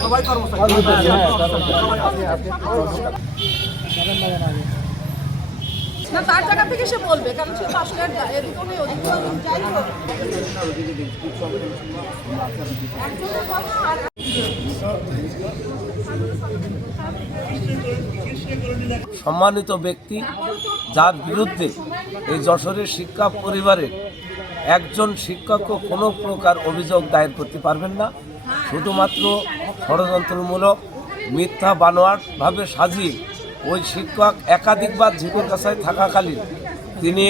সবাই না তার জায়গা থেকে সে বলবে, কারণ সে তো আসলে এদিকে নেই ওদিকে যাই হোক একজনের কথা আর সম্মানিত ব্যক্তি যার বিরুদ্ধে এই যশোরের শিক্ষা পরিবারের একজন শিক্ষকও কোনো প্রকার অভিযোগ দায়ের করতে পারবেন না। শুধুমাত্র ষড়যন্ত্রমূলক মিথ্যা বানোয়াটভাবে সাজিয়ে ওই শিক্ষক একাধিকবার ঝিকরগাছায় থাকাকালীন তিনি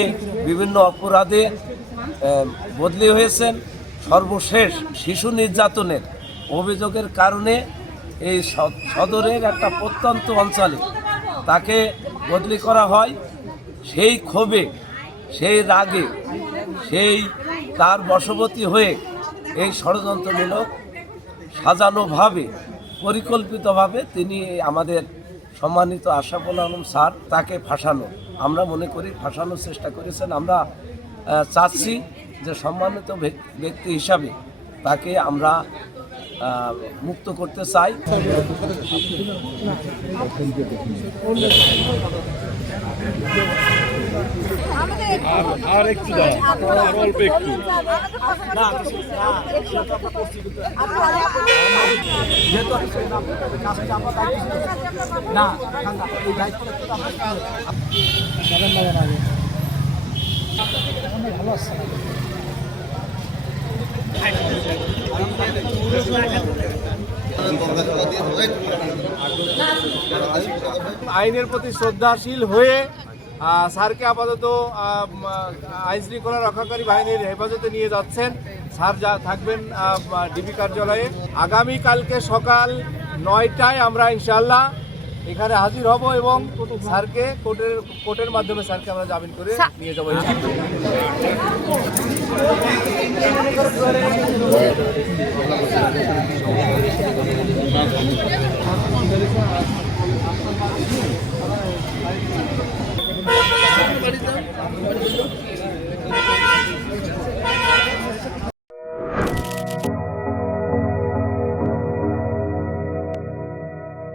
বিভিন্ন অপরাধে বদলি হয়েছেন। সর্বশেষ শিশু নির্যাতনের অভিযোগের কারণে এই সদরের একটা প্রত্যন্ত অঞ্চলে তাকে বদলি করা হয়। সেই ক্ষোভে, সেই রাগে, সেই তার বশবর্তী হয়ে এই ষড়যন্ত্রমূলক সাজানোভাবে পরিকল্পিতভাবে তিনি আমাদের সম্মানিত আশরাফুল আলম স্যার তাকে ফাঁসানো, আমরা মনে করি ফাঁসানোর চেষ্টা করেছেন। আমরা চাচ্ছি যে সম্মানিত ব্যক্তি হিসাবে তাকে আমরা মুক্ত করতে চাই। আর একটু অল্প একটু ভালো আসছে না। আইনের প্রতি শ্রদ্ধাশীল হয়ে স্যারকে আপাতত আইন শৃঙ্খলা রক্ষাকারী বাহিনীর হেফাজতে নিয়ে যাচ্ছেন। স্যার যা থাকবেন ডিবি কার্যালয়ে। আগামীকালকে সকাল 9টায় আমরা ইনশাআল্লাহ এখানে হাজির হব এবং স্যারকে কোর্টের মাধ্যমে স্যারকে আমরা জামিন করে নিয়ে যাবো।